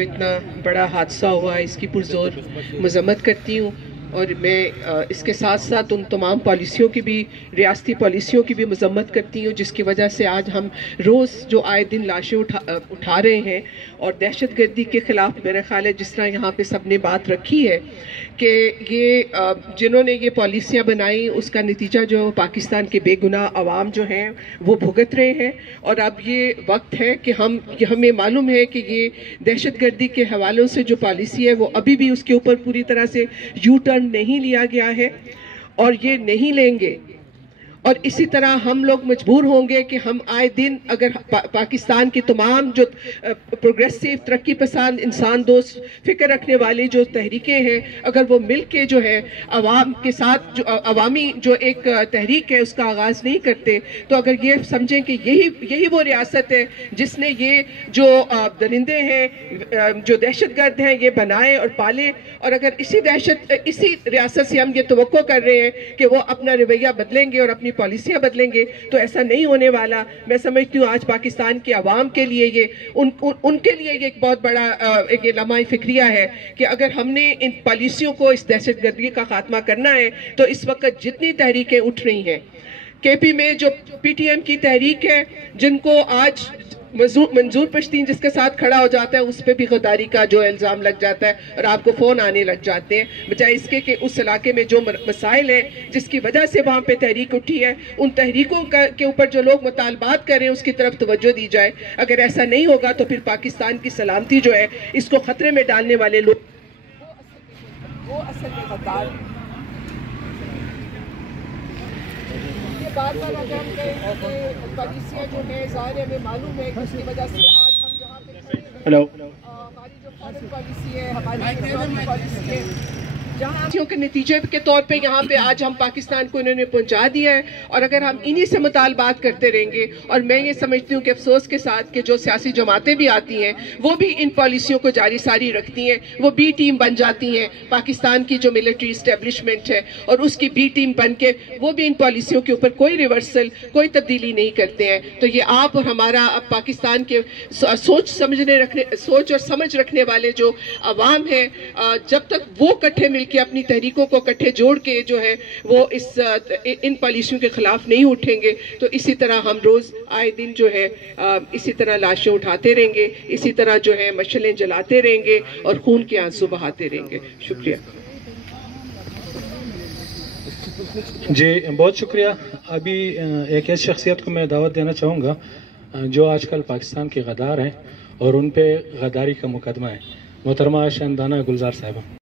इतना बड़ा हादसा हुआ है इसकी पुरजोर मजम्मत करती हूँ और मैं इसके साथ साथ उन तमाम पॉलिसियों की भी रियासती पॉलिसियों की भी मजम्मत करती हूँ जिसकी वजह से आज हम रोज़ जो आए दिन लाशें उठा रहे हैं और दहशत गर्दी के ख़िलाफ़ मेरा ख्याल है जिस तरह यहाँ पे सब ने बात रखी है कि ये जिन्होंने ये पॉलिसियाँ बनाई उसका नतीजा जो पाकिस्तान के बेगुनाह अवाम जो हैं वो भुगत रहे हैं। और अब ये वक्त है कि हमें मालूम है कि ये दहशत गर्दी के हवालों से जो पॉलिसी है वो अभी भी उसके ऊपर पूरी तरह से यू टर्न नहीं लिया गया है और ये नहीं लेंगे। और इसी तरह हम लोग मजबूर होंगे कि हम आए दिन अगर पाकिस्तान की तमाम जो प्रोग्रेसिव तरक्की पसंद इंसान दोस्त फिक्र रखने वाली जो तहरीकें हैं अगर वो मिल के जो है अवाम के साथ जो अवामी जो एक तहरीक है उसका आगाज़ नहीं करते तो अगर ये समझें कि यही वो रियासत है जिसने ये जो दरिंदे हैं जो दहशतगर्द हैं ये बनाए और पाले और अगर इसी रियासत से हम ये तवक्को कर रहे हैं कि वो अपना रवैया बदलेंगे और अपनी पॉलिसियां बदलेंगे तो ऐसा नहीं होने वाला। मैं समझती हूँ आज पाकिस्तान के अवाम के लिए ये उनके लिए ये एक बहुत बड़ा एक लम्हा फिक्रिया है कि अगर हमने इन पॉलिसियों को इस दहशतगर्दी का खात्मा करना है तो इस वक्त जितनी तहरीकें उठ रही हैं केपी में जो पीटीएम की तहरीक है जिनको आज मंजूर पश्तीन जिसके साथ खड़ा हो जाता है उस पर भी गद्दारी का जो इल्ज़ाम लग जाता है और आपको फ़ोन आने लग जाते हैं बजाय इसके कि उस इलाके में जो मसाइल हैं जिसकी वजह से वहाँ पे तहरीक उठी है उन तहरीकों के ऊपर जो लोग मुतालबात करें उसकी तरफ तवज्जो दी जाए। अगर ऐसा नहीं होगा तो फिर पाकिस्तान की सलामती जो है इसको ख़तरे में डालने वाले लोग वो असल में गद्दार बार-बार अगर हम कहें कि पॉलिसियाँ जो है ज़ाहिर हमें मालूम है कि उसकी वजह से आज हम जहाँ पे हमारी जो फॉरेन पॉलिसी है हमारी पॉलिसी है जहाँ के नतीजे के तौर पे यहाँ पे आज हम पाकिस्तान को इन्होंने पहुँचा दिया है और अगर हम इन्हीं से मुतालबात करते रहेंगे और मैं ये समझती हूँ कि अफसोस के साथ कि जो सियासी जमातें भी आती हैं वो भी इन पॉलिसियों को जारी सारी रखती हैं वो बी टीम बन जाती हैं पाकिस्तान की जो मिलिट्री इस्टेब्लिशमेंट है और उसकी बी टीम बन के वो भी इन पॉलिसियों के ऊपर कोई रिवर्सल कोई तब्दीली नहीं करते हैं। तो ये आप और हमारा अब पाकिस्तान के सोच और समझ रखने वाले जो अवाम है जब तक वो इकट्ठे मिलकर अपनी तहरीकों को इकट्ठे जोड़ के जो है वो इन पॉलिसियों के खिलाफ नहीं उठेंगे तो इसी तरह हम रोज आए दिन जो है इसी तरह लाशें उठाते रहेंगे इसी तरह जो है मशालें जलाते रहेंगे और खून के आंसू बहाते रहेंगे। शुक्रिया जी, बहुत शुक्रिया। अभी एक ऐसी शख्सियत को मैं दावत देना चाहूँगा जो आजकल पाकिस्तान के गद्दार हैं और उन पे गद्दारी का मुकदमा है, मोहतरमा शानदाना गुलजार साहिबा।